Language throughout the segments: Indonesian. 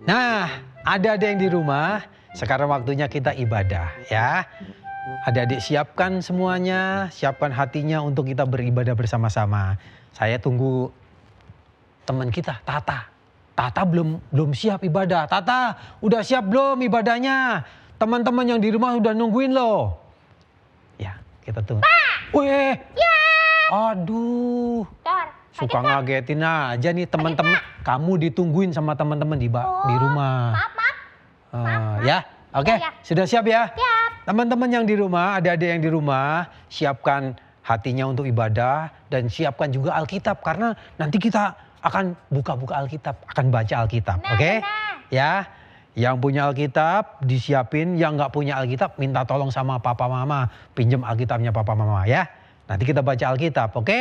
Nah, ada yang di rumah, sekarang waktunya kita ibadah ya. Adik-adik siapkan semuanya, siapkan hatinya untuk kita beribadah bersama-sama. Saya tunggu teman kita, Tata. Tata belum siap ibadah. Tata, udah siap belum ibadahnya? Teman-teman yang di rumah udah nungguin loh. Ya, kita tunggu. Weh. Ya. Aduh. Suka ngagetin aja nih teman-teman. Kamu ditungguin sama teman-teman di rumah. Maaf. Ya, oke. Ya. Sudah siap ya? Siap. Teman-teman yang di rumah, adik-adik yang di rumah, siapkan hatinya untuk ibadah dan siapkan juga Alkitab karena nanti kita akan buka-buka Alkitab, akan baca Alkitab, oke? Ya, yang punya Alkitab disiapin, yang nggak punya Alkitab minta tolong sama papa mama, pinjam Alkitabnya papa mama ya. Nanti kita baca Alkitab, oke?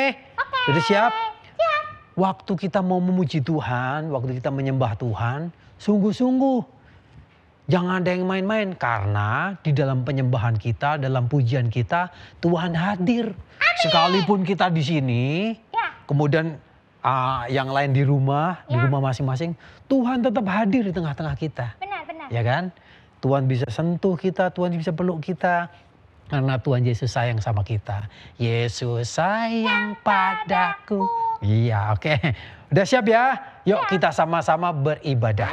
Sudah siap? Siap. Waktu kita mau memuji Tuhan, waktu kita menyembah Tuhan, sungguh-sungguh. Jangan ada yang main-main karena di dalam penyembahan kita, dalam pujian kita, Tuhan hadir. Amin. Sekalipun kita di sini, kemudian yang lain di rumah masing-masing, Tuhan tetap hadir di tengah-tengah kita. Benar. Ya kan? Tuhan bisa sentuh kita, Tuhan bisa peluk kita. Karena Tuhan Yesus sayang sama kita. Yesus sayang padaku. Iya, oke. Udah siap ya? Yuk kita sama-sama beribadah.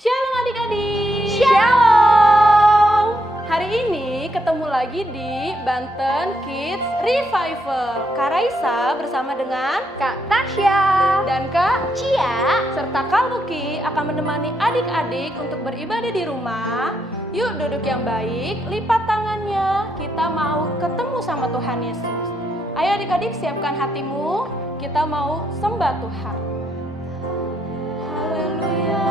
Shalom adik-adik. Shalom. Hari ini ketemu lagi di Banten Kids Revival. Kak Raisa bersama dengan Kak Tasya dan Kak Cia serta Kak Luki akan menemani adik-adik untuk beribadah di rumah. Yuk duduk yang baik, lipat tangannya. Kita mau ketemu sama Tuhan Yesus. Ayo adik-adik siapkan hatimu. Kita mau sembah Tuhan. Haleluya.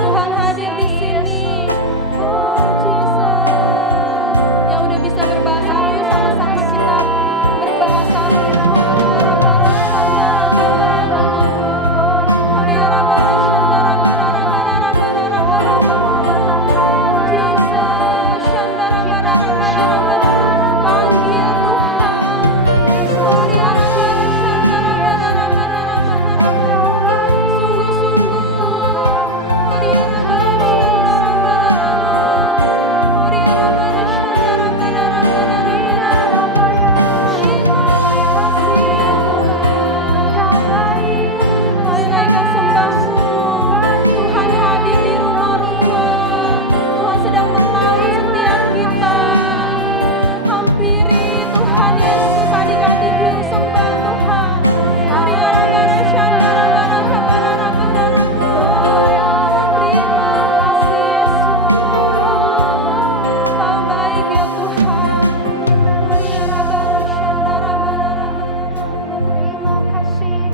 Tuhan hadir di sini. Oh, Jesus. Yang udah bisa berbahasa, yuk sama-sama kita berbahasa. Panggil Naikkan sembahmu. Tuhan hadir di rumah-rumah. Tuhan sedang melayani setiap kita. Hampiri Tuhan Yesus, adik-adik yuk sembah Tuhan. Terima kasih Yesus. Kau baik ya Tuhan. Terima kasih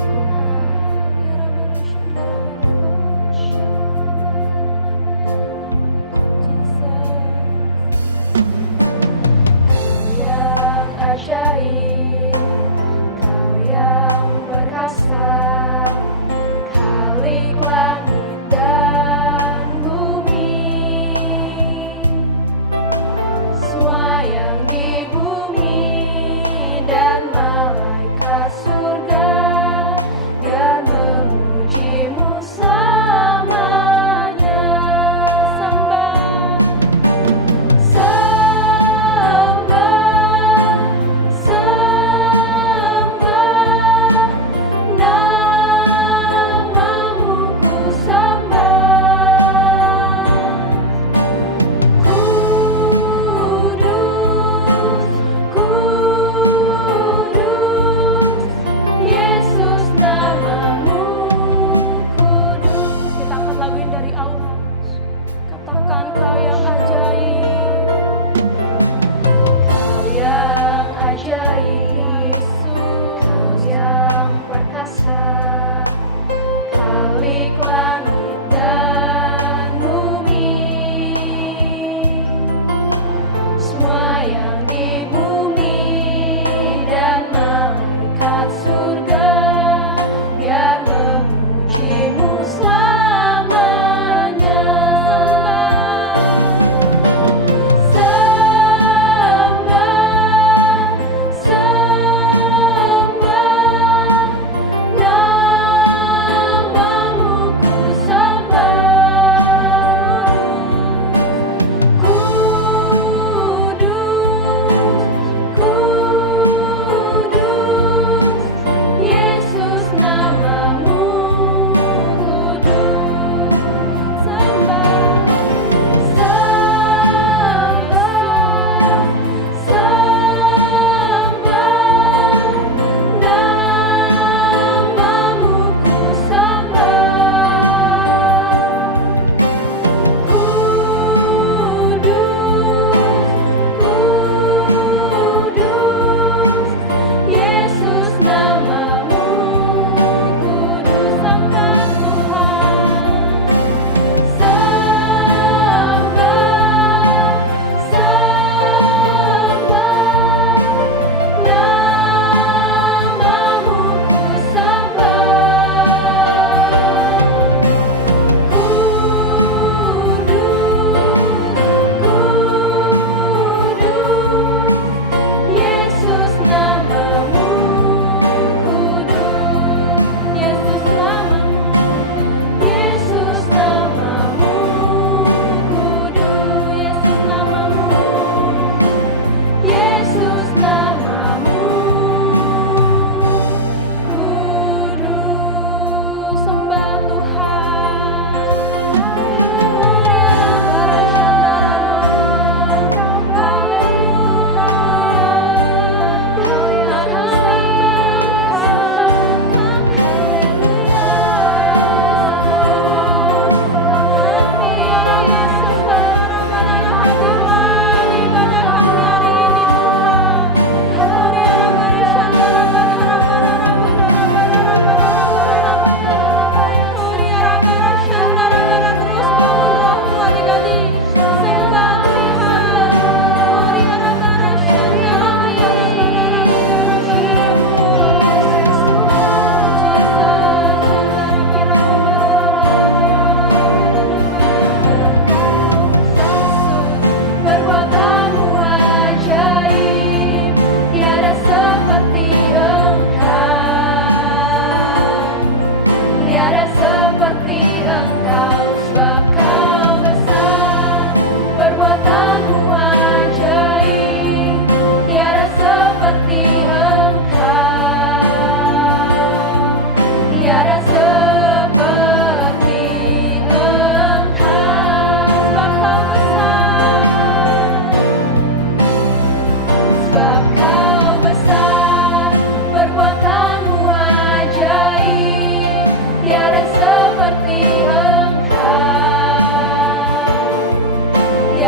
Yang ajaib, Kau yang perkasa, Khalik langit dan bumi. Semua yang di bumi dan malaikat surga biar memujimu selamanya. Sembah, sembah,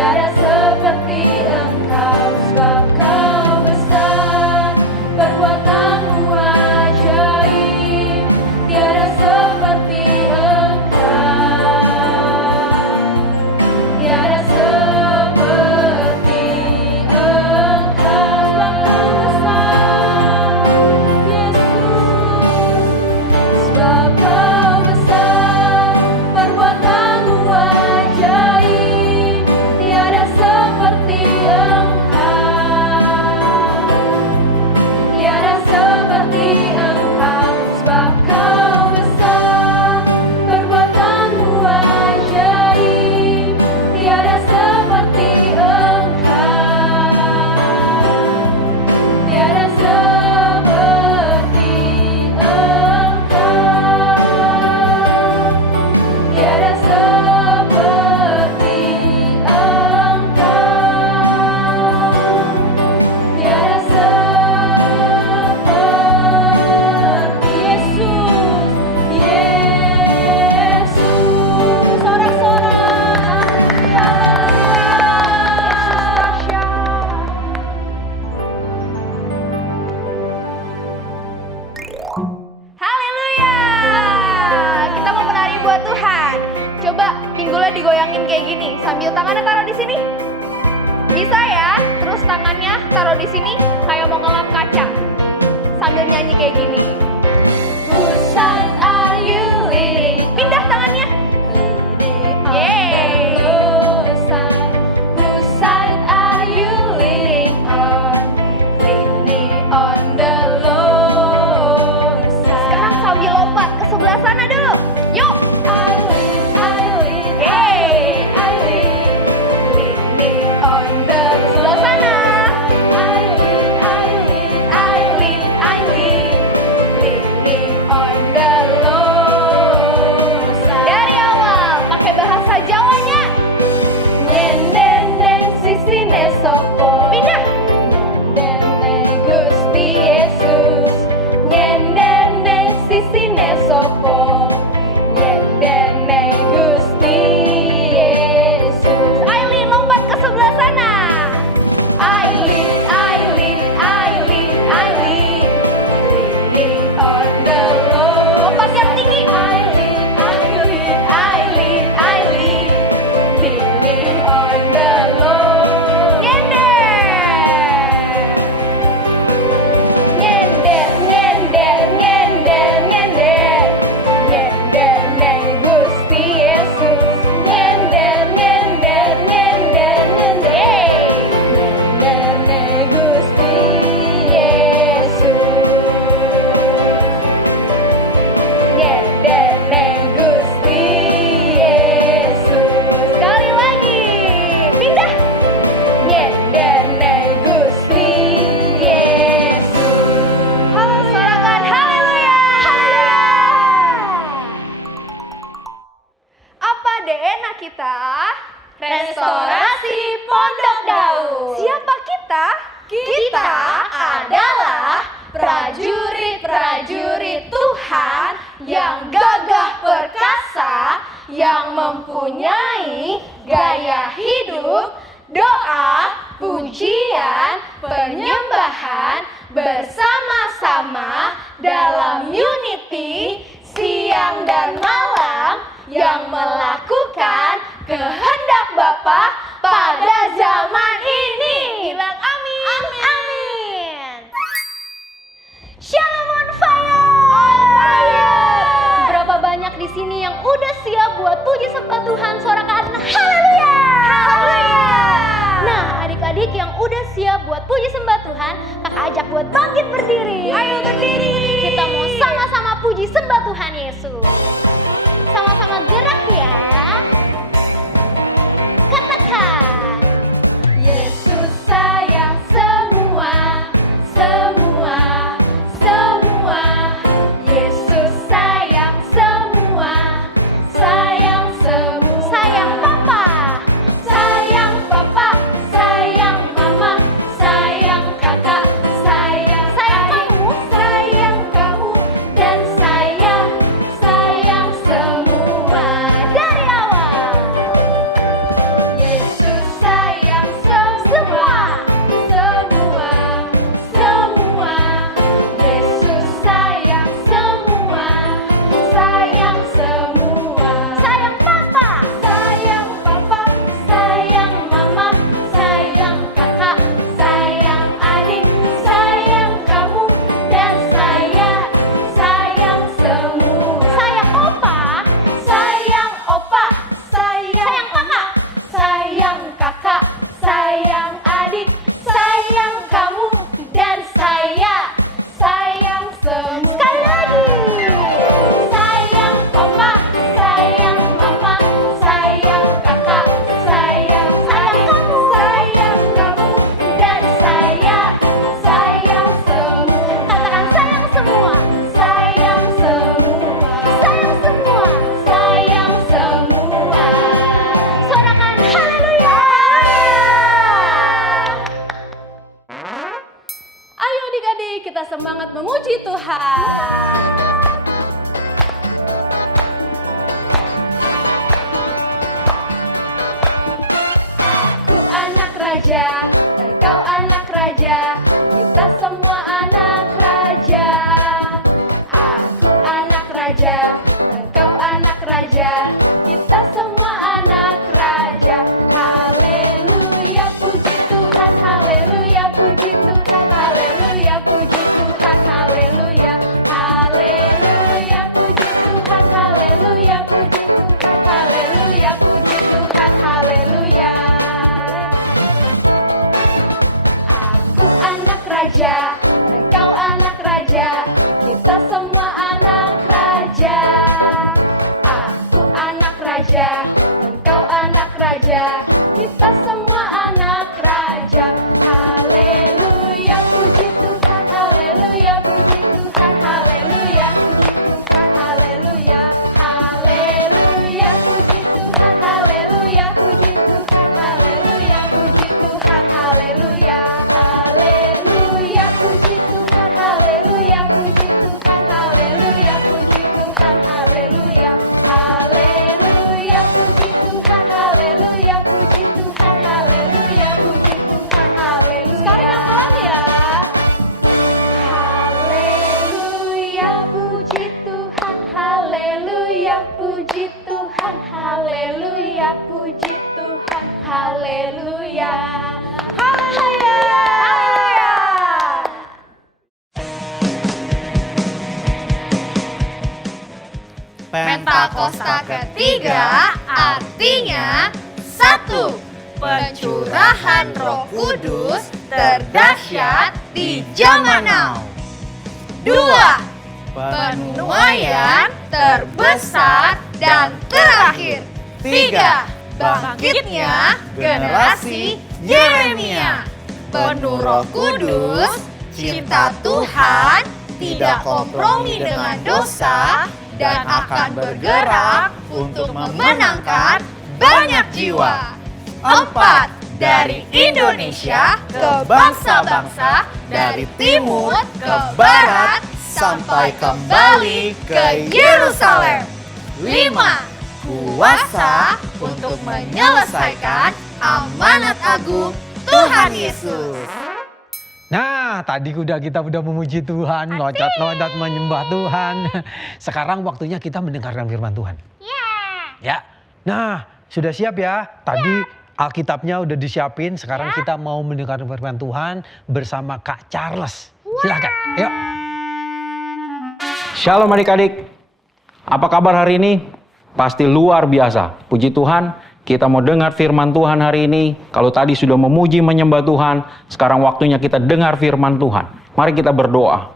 tiada seperti Engkau, sebab Kau besar, perbuatanmu ajaib, tiada seperti Engkau, tiada seperti Engkau, sebab Kau besar, Yesus, sebab Kau besar, perbuatanmu ajaib, tiada seperti Engkau, tiada seperti Engkau, sebab Kau besar, perbuatanmu ajaib, tiada seperti Engkau, tiada seperti Engkau, tiada seperti Engkau, tiada seperti Yesus, Yesus, sorak-sorak, Haleluya. Kita mau menari buat Tuhan. Coba pinggulnya digoyangin kayak gini sambil tangannya taruh di sini. Bisa ya? Terus tangannya taruh di sini kayak mau ngelap kaca. Sambil nyanyi kayak gini. Whose side are you leading? Pindah tangannya. Leading on Yeay. the Lord's side. Whose side are you leading on? Leading on the Lord's side. Sekarang sambil lompat ke sebelah sana dulu. Yuk. I lead, Yeay. I lead, leading on the Sebelah sana. I lead, leading on the Lord's side. Dari awal pakai bahasa Jawanya. Nyenden sisine sopo. Pindah. Nyenden Gusti Yesus. Nyenden sisine sopo. Nyenden Gusti Yesus. Aileen lompat ke sebelah sana. I lead, leading on the Lord. Lompat yang tinggi. I lead, leading on the Lord. Nyender. Nyender, neng Gusti Yesus. Nyender, Yeay. neng Gusti Yesus. Nyender, neng Gusti Yesus. Sekali lagi. Pindah. Nyender, neng Gusti Yesus. Sorakan haleluya. Apa DNA kita? Restorasi Pondok Daud. Siapa kita? Kita adalah prajurit-prajurit Tuhan yang gagah perkasa, yang mempunyai gaya hidup, doa, pujian, penyembahan bersama-sama dalam unity siang dan malam, yang melakukan kehendak Bapa pada zaman ini. Bilang amin. Amin. Shalom on fire. Berapa banyak di sini yang udah siap buat puji sembah Tuhan? Sorakan haleluya. Haleluya. Nah, adik-adik yang udah siap buat puji sembah Tuhan, kakak ajak buat bangkit berdiri. Ayo berdiri. Kita mau sama-sama puji sembah Tuhan Yesus. Sama-sama gerak ya. Katakan. Yesus sayang semua, semua, semua. Yesus sayang semua, sayang semua. Sayang Papa. Sayang Papa, sayang Mama, sayang Kakak, sayang Sayang adik, kamu. sayang kamu, dan saya sayang semua. memuji Tuhan. Aku anak raja, engkau anak raja, kita semua anak raja. Aku anak raja, engkau anak raja, kita semua anak raja. Haleluya, puji Tuhan, haleluya, puji Tuhan, haleluya, puji Tuhan, haleluya. Haleluya, puji Tuhan, haleluya, puji Tuhan, haleluya, puji Tuhan, haleluya. Aku anak raja, engkau anak raja, kita semua anak raja. Aku anak raja, engkau anak raja, kita semua anak raja. Haleluya, puji Tuhan, haleluya, puji Tuhan, haleluya, puji Tuhan, haleluya. Haleluya, puji Tuhan, haleluya, puji Tuhan, haleluya, puji Tuhan, haleluya. Haleluya, puji Tuhan, haleluya, puji Tuhan, haleluya, puji Tuhan, haleluya. Haleluya, puji Tuhan, haleluya, puji Tuhan, haleluya, puji Tuhan, haleluya. Sekali yang pelan ya. Haleluya, puji Tuhan, haleluya, puji Tuhan, haleluya, puji Tuhan, haleluya. Haleluya. Haleluya. Pentakosta ketiga artinya 1. Pencurahan Roh Kudus terdahsyat di zaman now. 2. Penuaian terbesar dan terakhir. 3. Bangkitnya generasi Yeremia. Penuh Roh Kudus, cinta Tuhan, tidak kompromi dengan dosa, dan akan bergerak untuk memenangkan banyak jiwa. 4. Dari Indonesia ke bangsa-bangsa, dari timur ke barat, sampai kembali ke Yerusalem. 5. Kuasa untuk menyelesaikan amanat agung Tuhan Yesus. Nah, tadi kita udah memuji Tuhan, loncat-loncat menyembah Tuhan. Sekarang waktunya kita mendengarkan firman Tuhan. Ya. Nah, sudah siap ya? Tadi Alkitabnya udah disiapin, sekarang kita mau mendengarkan firman Tuhan bersama Kak Charles. Silakan, yuk. Shalom adik-adik, apa kabar hari ini? Pasti luar biasa, puji Tuhan. Kita mau dengar firman Tuhan hari ini. Kalau tadi sudah memuji menyembah Tuhan, sekarang waktunya kita dengar firman Tuhan. Mari kita berdoa.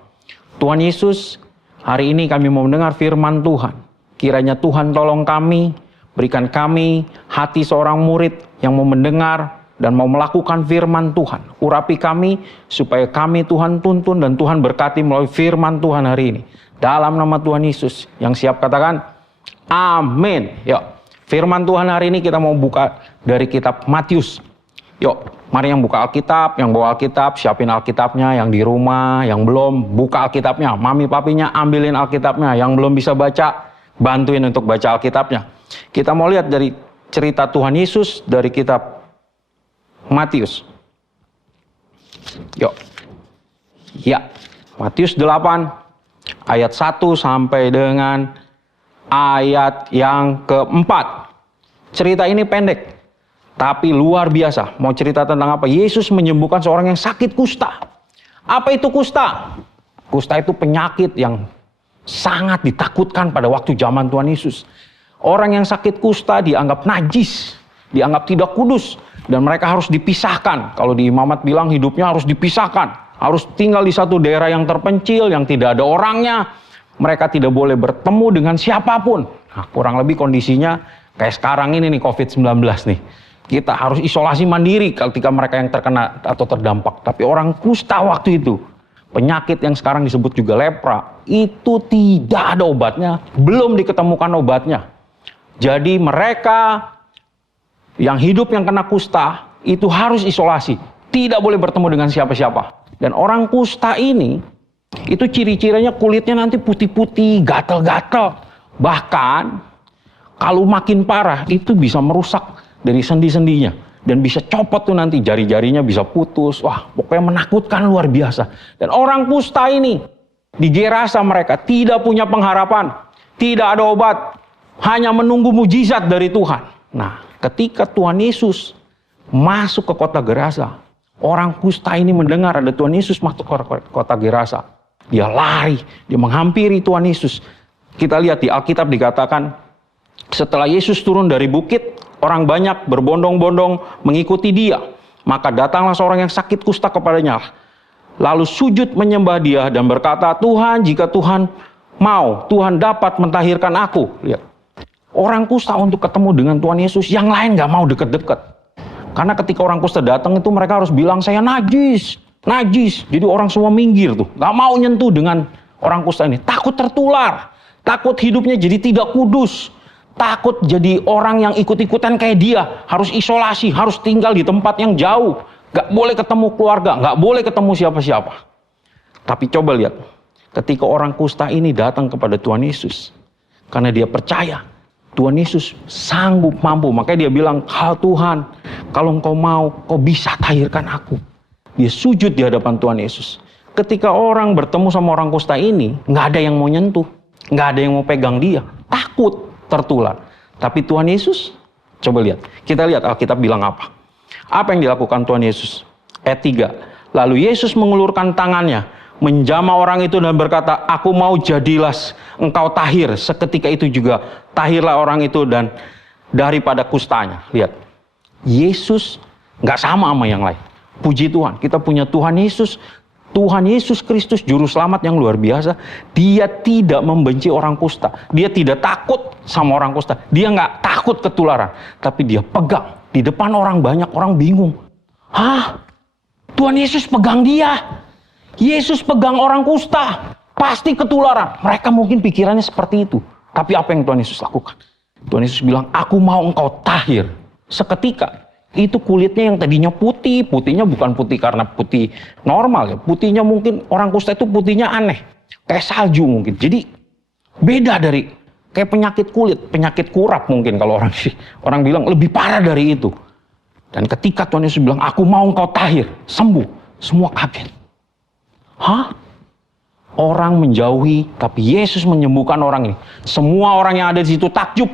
Tuhan Yesus, hari ini kami mau mendengar firman Tuhan. Kiranya Tuhan tolong kami, berikan kami hati seorang murid yang mau mendengar dan mau melakukan firman Tuhan. Urapi kami supaya kami Tuhan tuntun dan Tuhan berkati melalui firman Tuhan hari ini. Dalam nama Tuhan Yesus, yang siap katakan amin. Yuk. Firman Tuhan hari ini kita mau buka dari kitab Matius. Yuk, mari yang buka Alkitab, yang bawa Alkitab, siapin Alkitabnya, yang di rumah, yang belum, buka Alkitabnya. Mami papinya ambilin Alkitabnya, yang belum bisa baca, bantuin untuk baca Alkitabnya. Kita mau lihat dari cerita Tuhan Yesus dari kitab Matius. Yuk. Ya, Matius 8, ayat 1 sampai dengan ayat yang keempat. Cerita ini pendek, tapi luar biasa. Mau cerita tentang apa? Yesus menyembuhkan seorang yang sakit kusta. Apa itu kusta? Kusta itu penyakit yang sangat ditakutkan pada waktu zaman Tuhan Yesus. Orang yang sakit kusta dianggap najis, dianggap tidak kudus, dan mereka harus dipisahkan. Kalau di Imamat bilang hidupnya harus dipisahkan. Harus tinggal di satu daerah yang terpencil, yang tidak ada orangnya. Mereka tidak boleh bertemu dengan siapapun. Nah, kurang lebih kondisinya kayak sekarang ini nih, COVID-19 nih. Kita harus isolasi mandiri ketika mereka yang terkena atau terdampak. Tapi orang kusta waktu itu, penyakit yang sekarang disebut juga lepra, itu tidak ada obatnya, belum diketemukan obatnya. Jadi mereka yang hidup yang kena kusta, itu harus isolasi. Tidak boleh bertemu dengan siapa-siapa. Dan orang kusta ini, Itu ciri-cirinya kulitnya nanti putih-putih, gatal-gatal. Bahkan kalau makin parah itu bisa merusak dari sendi-sendinya. Dan bisa copot tuh nanti, jari-jarinya bisa putus. Wah, pokoknya menakutkan luar biasa. Dan orang kusta ini di Gerasa mereka tidak punya pengharapan. Tidak ada obat. Hanya menunggu mujizat dari Tuhan. Nah, ketika Tuhan Yesus masuk ke kota Gerasa, orang kusta ini mendengar ada Tuhan Yesus masuk ke kota Gerasa. Dia lari, dia menghampiri Tuhan Yesus. Kita lihat di Alkitab dikatakan, setelah Yesus turun dari bukit, orang banyak berbondong-bondong mengikuti dia. Maka datanglah seorang yang sakit kusta kepadanya. Lalu sujud menyembah dia dan berkata, Tuhan, jika Tuhan mau, Tuhan dapat mentahirkan aku. Lihat. Orang kusta untuk ketemu dengan Tuhan Yesus, yang lain gak mau deket-deket. Karena ketika orang kusta datang itu mereka harus bilang, saya najis, najis. Jadi orang semua minggir tuh, gak mau nyentuh dengan orang kusta ini. Takut tertular, takut hidupnya jadi tidak kudus. Takut jadi orang yang ikut-ikutan kayak dia. Harus isolasi, harus tinggal di tempat yang jauh. Gak boleh ketemu keluarga, gak boleh ketemu siapa-siapa. Tapi coba lihat, ketika orang kusta ini datang kepada Tuhan Yesus, karena dia percaya, Tuhan Yesus sanggup mampu. Makanya dia bilang, Tuhan, kalau engkau mau, kau bisa tahirkan aku. Dia sujud di hadapan Tuhan Yesus. Ketika orang bertemu sama orang kusta ini, nggak ada yang mau nyentuh. Nggak ada yang mau pegang dia. Takut tertular. Tapi Tuhan Yesus, coba lihat. Kita lihat Alkitab bilang apa. Apa yang dilakukan Tuhan Yesus? Ayat 3. Lalu Yesus mengulurkan tangannya, menjamah orang itu dan berkata, aku mau jadilah engkau tahir. Seketika itu juga tahirlah orang itu dan daripada kustanya. Lihat, Yesus nggak sama yang lain. Puji Tuhan, kita punya Tuhan Yesus. Tuhan Yesus Kristus Juru Selamat yang luar biasa. Dia tidak membenci orang kusta. Dia tidak takut sama orang kusta. Dia nggak takut ketularan. Tapi dia pegang. Di depan orang banyak, orang bingung. Hah? Tuhan Yesus pegang dia. Yesus pegang orang kusta, pasti ketularan. Mereka mungkin pikirannya seperti itu. Tapi apa yang Tuhan Yesus lakukan? Tuhan Yesus bilang, aku mau engkau tahir. Seketika, itu kulitnya yang tadinya putih. Putihnya bukan putih karena putih normal ya. Putihnya mungkin orang kusta itu putihnya aneh. Kayak salju mungkin. Jadi beda dari kayak penyakit kulit. Penyakit kurap mungkin kalau orang bilang lebih parah dari itu. Dan ketika Tuhan Yesus bilang, aku mau engkau tahir. Sembuh. Semua kaget. Hah? Orang menjauhi, tapi Yesus menyembuhkan orang ini. Semua orang yang ada di situ takjub.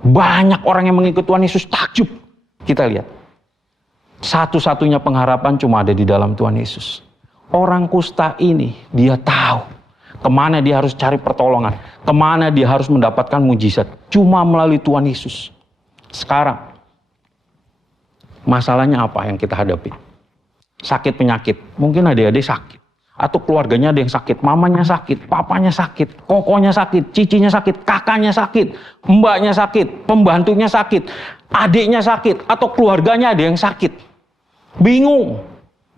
Banyak orang yang mengikut Tuhan Yesus takjub. Kita lihat. Satu-satunya pengharapan cuma ada di dalam Tuhan Yesus. Orang kusta ini, dia tahu kemana dia harus cari pertolongan. Kemana dia harus mendapatkan mujizat. Cuma melalui Tuhan Yesus. Sekarang, masalahnya apa yang kita hadapi? Sakit penyakit. Mungkin adik-adik sakit. Atau keluarganya ada yang sakit, mamanya sakit, papanya sakit, kokonya sakit, cicinya sakit, kakaknya sakit, mbaknya sakit, pembantunya sakit, adiknya sakit, atau keluarganya ada yang sakit. Bingung.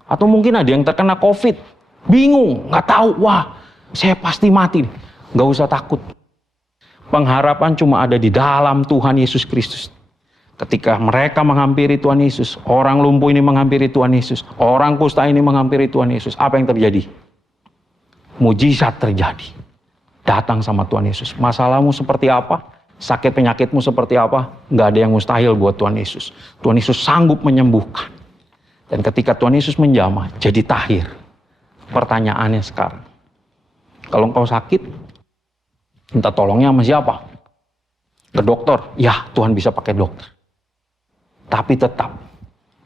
Atau mungkin ada yang terkena COVID. Bingung, nggak tahu, wah saya pasti mati. Nggak usah takut. Pengharapan cuma ada di dalam Tuhan Yesus Kristus. Ketika mereka menghampiri Tuhan Yesus, orang lumpuh ini menghampiri Tuhan Yesus, orang kusta ini menghampiri Tuhan Yesus, apa yang terjadi? Mujizat terjadi. Datang sama Tuhan Yesus. Masalahmu seperti apa? Sakit penyakitmu seperti apa? Nggak ada yang mustahil buat Tuhan Yesus. Tuhan Yesus sanggup menyembuhkan. Dan ketika Tuhan Yesus menjamah, jadi tahir. Pertanyaannya sekarang, kalau engkau sakit, minta tolongnya sama siapa? Ke dokter? Ya, Tuhan bisa pakai dokter. Tapi tetap,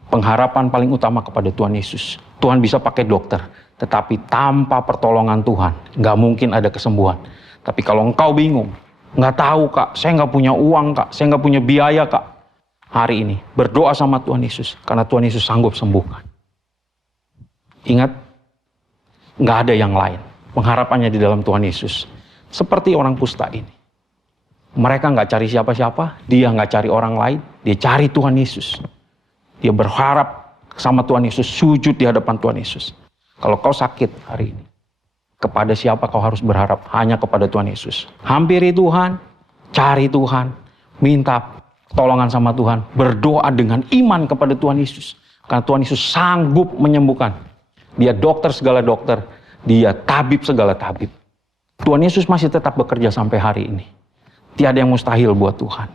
pengharapan paling utama kepada Tuhan Yesus. Tuhan bisa pakai dokter, tetapi tanpa pertolongan Tuhan, nggak mungkin ada kesembuhan. Tapi kalau engkau bingung, nggak tahu kak, saya nggak punya uang kak, saya nggak punya biaya kak. Hari ini, berdoa sama Tuhan Yesus, karena Tuhan Yesus sanggup sembuhkan. Ingat, nggak ada yang lain. Pengharapannya di dalam Tuhan Yesus. Seperti orang kusta ini. Mereka nggak cari siapa-siapa, dia nggak cari orang lain, dia cari Tuhan Yesus. Dia berharap sama Tuhan Yesus, sujud di hadapan Tuhan Yesus. Kalau kau sakit hari ini, kepada siapa kau harus berharap? Hanya kepada Tuhan Yesus. Hampiri Tuhan, cari Tuhan, minta pertolongan sama Tuhan, berdoa dengan iman kepada Tuhan Yesus. Karena Tuhan Yesus sanggup menyembuhkan. Dia dokter segala dokter, Dia tabib segala tabib. Tuhan Yesus masih tetap bekerja sampai hari ini. Tiada yang mustahil buat Tuhan.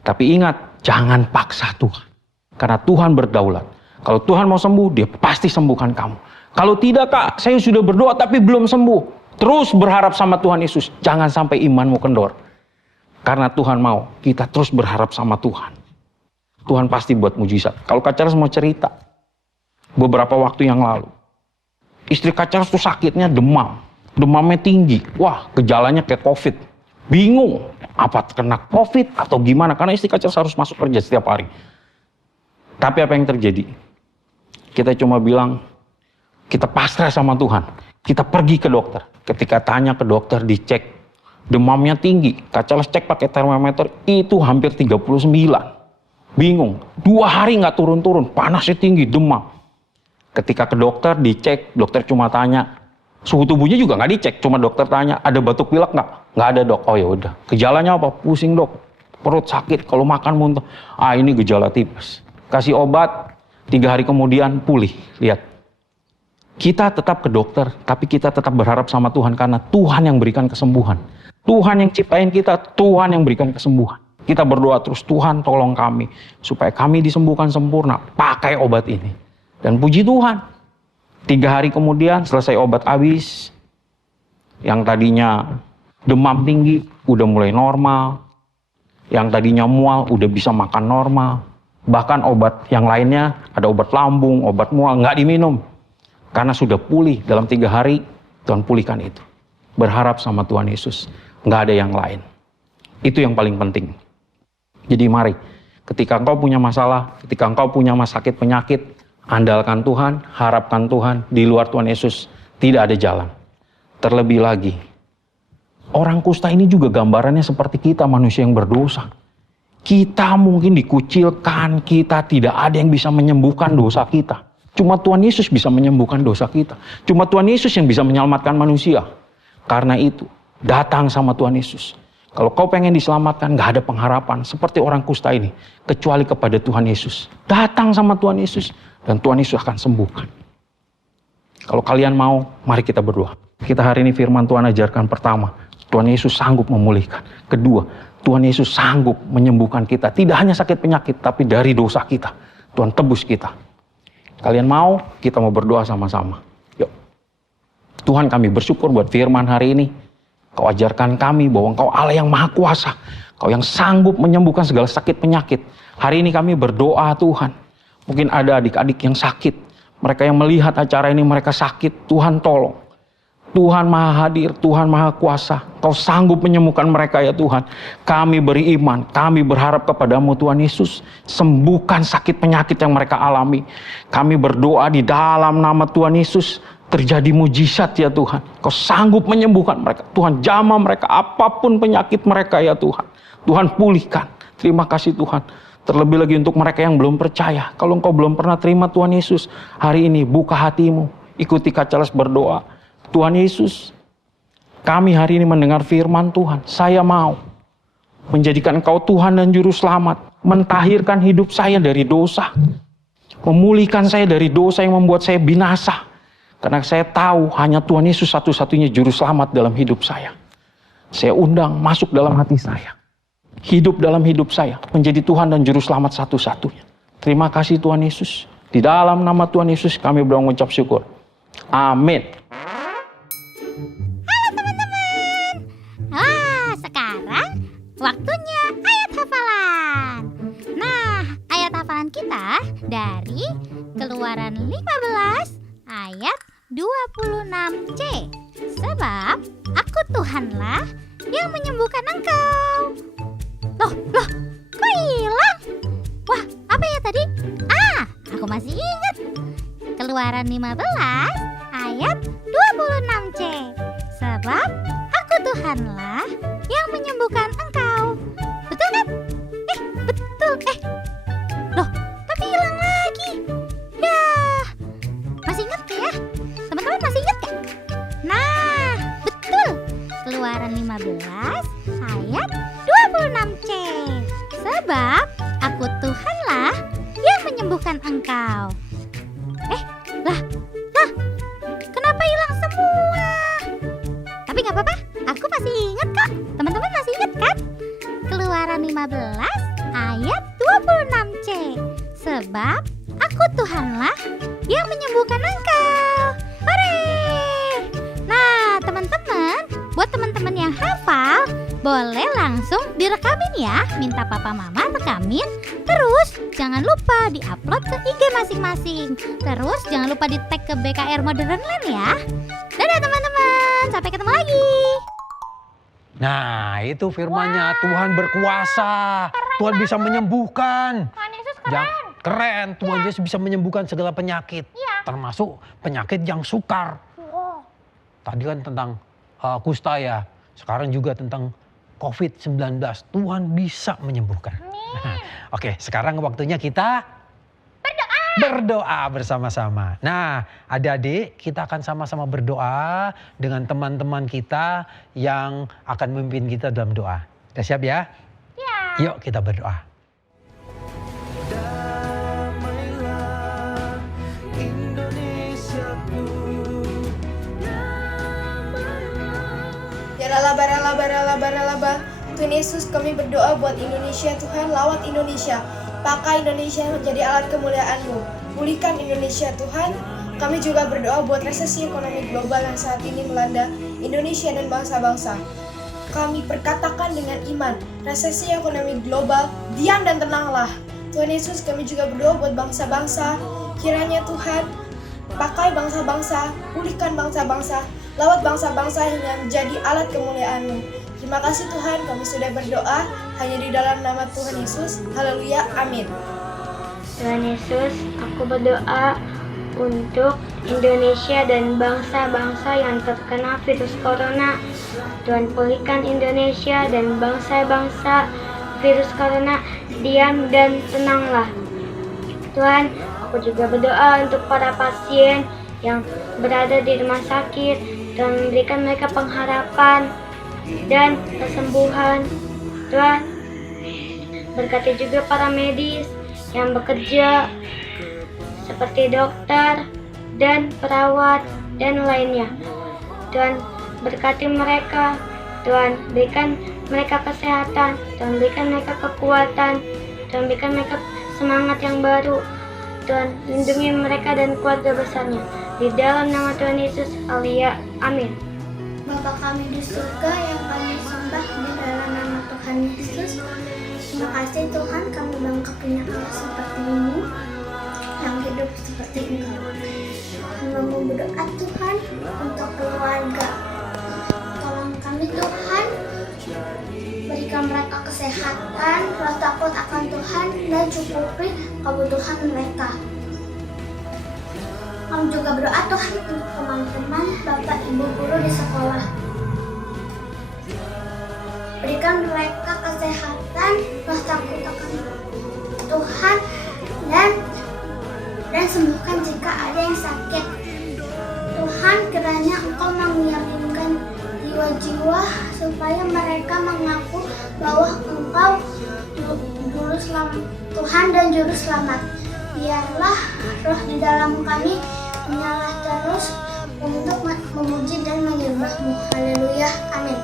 Tapi ingat, jangan paksa Tuhan. Karena Tuhan berdaulat. Kalau Tuhan mau sembuh, dia pasti sembuhkan kamu. Kalau tidak, Kak, saya sudah berdoa tapi belum sembuh. Terus berharap sama Tuhan Yesus. Jangan sampai imanmu kendor. Karena Tuhan mau, kita terus berharap sama Tuhan. Tuhan pasti buat mujizat. Kalau Kak Charles mau cerita, beberapa waktu yang lalu, istri Kak Charles tuh sakitnya demam. Demamnya tinggi. Wah, gejalanya kayak COVID. Bingung, apa kena COVID atau gimana. Karena istri Kak Charles harus masuk kerja setiap hari. Tapi apa yang terjadi? Kita cuma bilang, kita pasrah sama Tuhan. Kita pergi ke dokter. Ketika tanya ke dokter, dicek. Demamnya tinggi. Kak Charles cek pakai termometer, itu hampir 39. Bingung. 2 hari nggak turun-turun. Panasnya tinggi, demam. Ketika ke dokter, dicek. Dokter cuma tanya, suhu tubuhnya juga nggak dicek, cuma dokter tanya, ada batuk pilek nggak? Nggak ada, Dok. Oh ya udah. Gejalanya apa? Pusing, Dok. Perut sakit, kalau makan muntah. Ini gejala tipes. Kasih obat, 3 hari kemudian pulih. Lihat. Kita tetap ke dokter, tapi kita tetap berharap sama Tuhan karena Tuhan yang berikan kesembuhan. Tuhan yang ciptain kita, Tuhan yang berikan kesembuhan. Kita berdoa terus, Tuhan tolong kami supaya kami disembuhkan sempurna pakai obat ini. Dan puji Tuhan. 3 hari kemudian selesai obat habis, yang tadinya demam tinggi udah mulai normal, yang tadinya mual udah bisa makan normal, bahkan obat yang lainnya ada obat lambung, obat mual nggak diminum karena sudah pulih dalam 3 hari. Tuhan pulihkan itu. Berharap sama Tuhan Yesus, nggak ada yang lain. Itu yang paling penting. Jadi mari, ketika engkau punya masalah, ketika engkau punya sakit penyakit, andalkan Tuhan, harapkan Tuhan. Di luar Tuhan Yesus tidak ada jalan. Terlebih lagi, orang kusta ini juga gambarannya seperti kita, manusia yang berdosa. Kita mungkin dikucilkan, kita tidak ada yang bisa menyembuhkan dosa kita. Cuma Tuhan Yesus bisa menyembuhkan dosa kita. Cuma Tuhan Yesus yang bisa menyelamatkan manusia. Karena itu, datang sama Tuhan Yesus. Kalau kau pengen diselamatkan, gak ada pengharapan seperti orang kusta ini, kecuali kepada Tuhan Yesus. Datang sama Tuhan Yesus. Dan Tuhan Yesus akan sembuhkan. Kalau kalian mau, mari kita berdoa. Kita hari ini firman Tuhan ajarkan pertama, Tuhan Yesus sanggup memulihkan. Kedua, Tuhan Yesus sanggup menyembuhkan kita. Tidak hanya sakit penyakit, tapi dari dosa kita. Tuhan tebus kita. Kalian mau, kita mau berdoa sama-sama. Yuk. Tuhan, kami bersyukur buat firman hari ini. Kau ajarkan kami bahwa Engkau Allah yang maha kuasa. Kau yang sanggup menyembuhkan segala sakit penyakit. Hari ini kami berdoa Tuhan. Mungkin ada adik-adik yang sakit. Mereka yang melihat acara ini mereka sakit. Tuhan tolong. Tuhan maha hadir. Tuhan maha kuasa. Kau sanggup menyembuhkan mereka ya Tuhan. Kami beri iman. Kami berharap kepadamu Tuhan Yesus. Sembuhkan sakit penyakit yang mereka alami. Kami berdoa di dalam nama Tuhan Yesus. Terjadi mujizat ya Tuhan. Kau sanggup menyembuhkan mereka. Tuhan jamah mereka apapun penyakit mereka ya Tuhan. Tuhan pulihkan. Terima kasih Tuhan. Terlebih lagi untuk mereka yang belum percaya. Kalau engkau belum pernah terima Tuhan Yesus, hari ini buka hatimu. Ikuti Kak Charles berdoa. Tuhan Yesus, kami hari ini mendengar firman Tuhan. Saya mau menjadikan Engkau Tuhan dan Juru Selamat. Mentahirkan hidup saya dari dosa. Memulihkan saya dari dosa yang membuat saya binasa. Karena saya tahu hanya Tuhan Yesus satu-satunya Juru Selamat dalam hidup saya. Saya undang masuk dalam hati saya. Hidup dalam hidup saya, menjadi Tuhan dan Juru Selamat satu-satunya. Terima kasih Tuhan Yesus. Di dalam nama Tuhan Yesus kami mengucap syukur. Amin. Halo teman-teman. Sekarang waktunya ayat hafalan. Nah, ayat hafalan kita dari Keluaran 15 ayat 26c. Sebab aku Tuhanlah yang menyembuhkan engkau. Loh, kok hilang? Wah, apa ya tadi? Aku masih ingat. Keluaran 15 ayat 26c. Sebab aku Tuhanlah yang menyembuhkan engkau. Betul kan? Betul. Loh, tapi hilang lagi. Ya, masih ingat ya? Teman-teman masih ingat gak? Nah, betul. Keluaran 15 ayat 26c. Sebab aku Tuhanlah yang menyembuhkan engkau. Lah, kenapa hilang semua? 15 ayat 26c. Sebab aku Tuhanlah yang menyembuhkan engkau. Hore! Nah, teman-teman, buat teman-teman yang hafal, boleh langsung direkamin ya. Minta papa mama rekamin. Terus jangan lupa diupload ke IG masing-masing. Terus jangan lupa di tag ke BKR Modern Land ya. Dadah teman-teman, sampai ketemu lagi. Nah, itu firman-Nya, Tuhan berkuasa. Tuhan bisa menyembuhkan. Tuhan Yesus keren. Keren, Tuhan Yesus bisa menyembuhkan segala penyakit. Termasuk penyakit yang sukar. Tadi kan tentang kusta ya. Sekarang juga tentang COVID-19. Tuhan bisa menyembuhkan. Oke, sekarang waktunya kita berdoa bersama-sama. Nah, adik-adik, kita akan sama-sama berdoa dengan teman-teman kita yang akan memimpin kita dalam doa. Udah siap ya? Ya. Yuk kita berdoa. Ya laba. Tuhan Yesus, kami berdoa buat Indonesia. Tuhan, lawat Indonesia. Pakai Indonesia menjadi alat kemuliaan-Mu. Pulihkan Indonesia, Tuhan. Kami juga berdoa buat resesi ekonomi global yang saat ini melanda Indonesia dan bangsa-bangsa. Kami perkatakan dengan iman, resesi ekonomi global, diam dan tenanglah. Tuhan Yesus, kami juga berdoa buat bangsa-bangsa. Kiranya Tuhan, pakai bangsa-bangsa, pulihkan bangsa-bangsa, lawat bangsa-bangsa hingga menjadi alat kemuliaan-Mu. Terima kasih Tuhan, kami sudah berdoa hanya di dalam nama Tuhan Yesus. Haleluya, amin. Tuhan Yesus, aku berdoa untuk Indonesia dan bangsa-bangsa yang terkena virus corona. Tuhan, pulihkan Indonesia dan bangsa-bangsa virus corona, diam dan tenanglah. Tuhan, aku juga berdoa untuk para pasien yang berada di rumah sakit. Tuhan, memberikan mereka pengharapan dan kesembuhan. Tuhan, berkati juga para medis yang bekerja seperti dokter dan perawat dan lainnya. Tuhan, berkati mereka. Tuhan, berikan mereka kesehatan. Tuhan, berikan mereka kekuatan. Tuhan, berikan mereka semangat yang baru. Tuhan, lindungi mereka dan keluarga besarnya. Di dalam nama Tuhan Yesus, haleluya, amin. Bapa kami di surga yang kami sembah di dalam nama Tuhan Yesus. Terima kasih Tuhan, kami bangga punya Allah seperti-Mu yang hidup seperti Engkau. Hamba mau berdoa Tuhan untuk keluarga. Tolong kami Tuhan, berikan mereka kesehatan, rasa takut akan Tuhan, dan cukupi kebutuhan mereka. Kami juga berdoa Tuhan untuk teman-teman, Bapak Ibu guru di sekolah. Berikan mereka kesehatan, rasa takut akan Tuhan, dan sembuhkan jika ada yang sakit. Tuhan, kiranya Engkau meyakinkan jiwa-jiwa supaya mereka mengaku bahwa Engkau juru selamat, Tuhan dan juru selamat. Biarlah roh di dalam kami menyala terus untuk memuji dan menyembah-Mu. Haleluya, amin.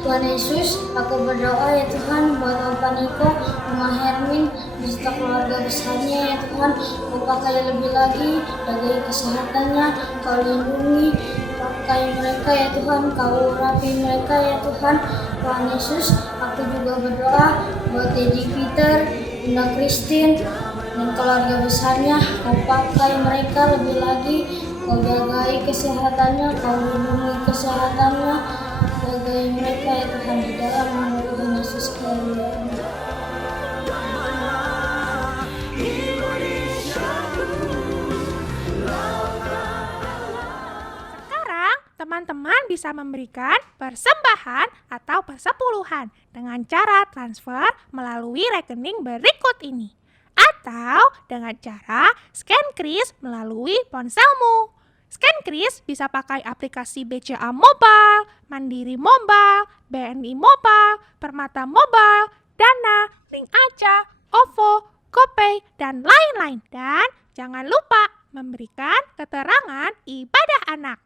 Tuhan Yesus, aku berdoa ya Tuhan buat Opa Niko, Mama Hermin, beserta keluarga besarnya ya Tuhan. Kau pakai lebih lagi, jagai kesehatannya, Kau lindungi, pakai mereka ya Tuhan, Kau urapi mereka ya Tuhan. Tuhan Yesus, aku juga berdoa buat Dedi Peter, Bunda Christine, dan keluarga besarnya. Kau pakai mereka lebih lagi, Kau jagai kesehatannya, Kau lindungi kesehatannya, jagai mereka ya Tuhan, di dalam nama Tuhan Yesus. Haleluya. Sekarang teman-teman bisa memberikan persembahan atau persepuluhan dengan cara transfer melalui rekening berikut ini. Atau dengan cara scan kris melalui ponselmu. Scan kris bisa pakai aplikasi BCA Mobile, Mandiri Mobile, BNI Mobile, Permata Mobile, Dana, Link Aja, OVO, GoPay, dan lain-lain. Dan jangan lupa memberikan keterangan ibadah anak.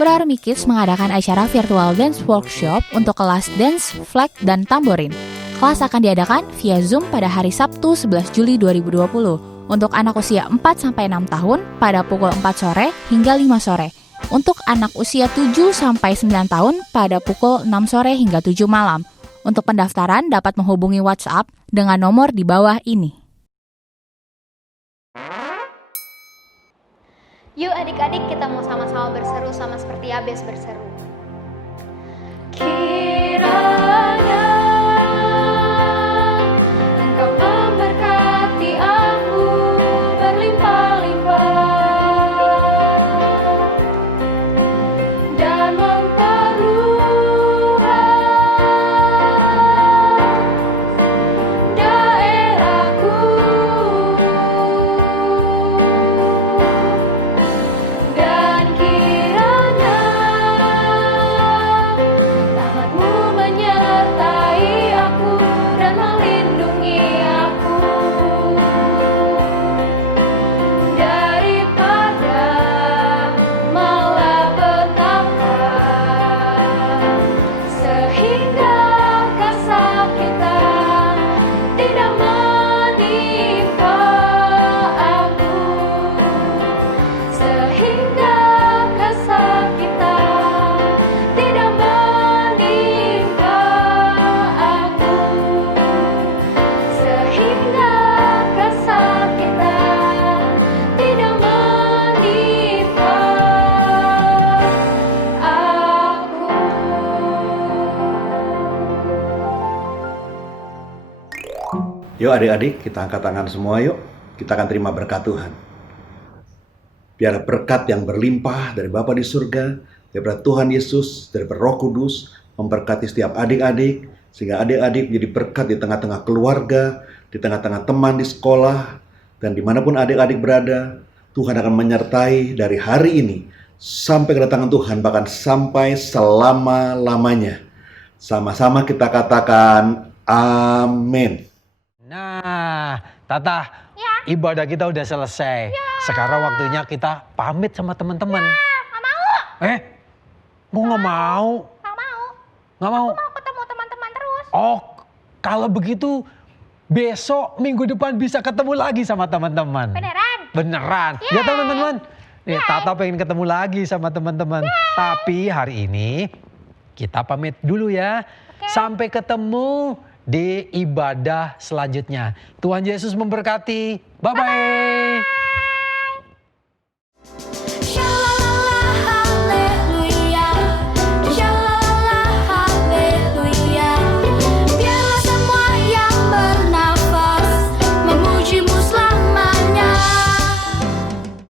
Berarmi Kids mengadakan acara virtual dance workshop untuk kelas dance, flag, dan tamborin. Kelas akan diadakan via Zoom pada hari Sabtu 11 Juli 2020 untuk anak usia 4-6 tahun pada pukul 4 sore hingga 5 sore. Untuk anak usia 7-9 tahun pada pukul 6 sore hingga 7 malam. Untuk pendaftaran dapat menghubungi WhatsApp dengan nomor di bawah ini. Yuk adik-adik kita mau sama-sama berseru sama seperti Yabes berseru. Kiranya Engkau memberkati aku berlimpah-limpah dan memperluas daerahku. Dan kiranya tangan-Mu menyertai aku dan melindungi aku daripada malapetaka, sehingga kesakitan tidak menimpa aku, sehingga kesakitan tidak menimpa aku, sehingga kesakitan tidak menimpa aku. Yuk adik-adik, kita angkat tangan semua yuk. Kita akan terima berkat Tuhan. Biar berkat yang berlimpah dari Bapa di surga, daripada Tuhan Yesus, daripada Roh Kudus, memberkati setiap adik-adik, sehingga adik-adik menjadi berkat di tengah-tengah keluarga, di tengah-tengah teman di sekolah, dan dimanapun adik-adik berada, Tuhan akan menyertai dari hari ini, sampai kedatangan Tuhan, bahkan sampai selama-lamanya. Sama-sama kita katakan, amin. Nah, Tata, ibadah kita udah selesai. Sekarang waktunya kita pamit sama teman-teman. Nggak mau. Mau nggak mau? Nggak mau. Nggak mau? Mau ketemu teman-teman terus. Oh, kalau begitu besok minggu depan bisa ketemu lagi sama teman-teman. Beneran? Beneran. Ya teman-teman. Nih, Tata pengen ketemu lagi sama teman-teman. Tapi hari ini kita pamit dulu ya. Sampai ketemu di ibadah selanjutnya. Tuhan Yesus memberkati. Bye-bye.